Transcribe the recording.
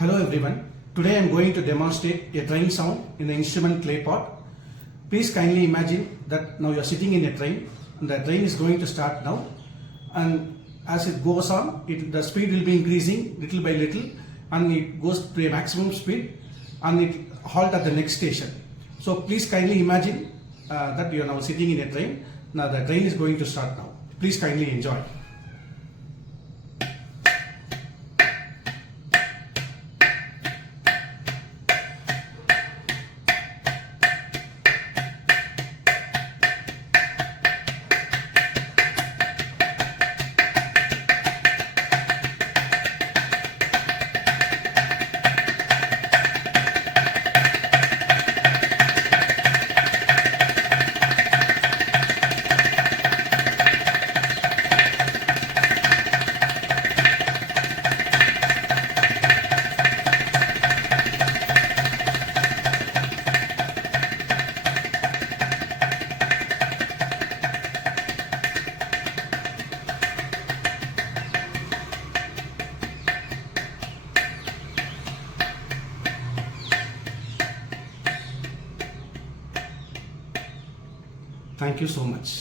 Hello everyone. Today I am going to demonstrate a train sound in the instrument clay pot. Please kindly imagine that now you are sitting in a train and the train is going to start now, and as it goes on the speed will be increasing little by little and it goes to a maximum speed and it halt at the next station. So please kindly imagine that you are now sitting in a train. Now the train is going to start now. Please kindly enjoy. Thank you so much.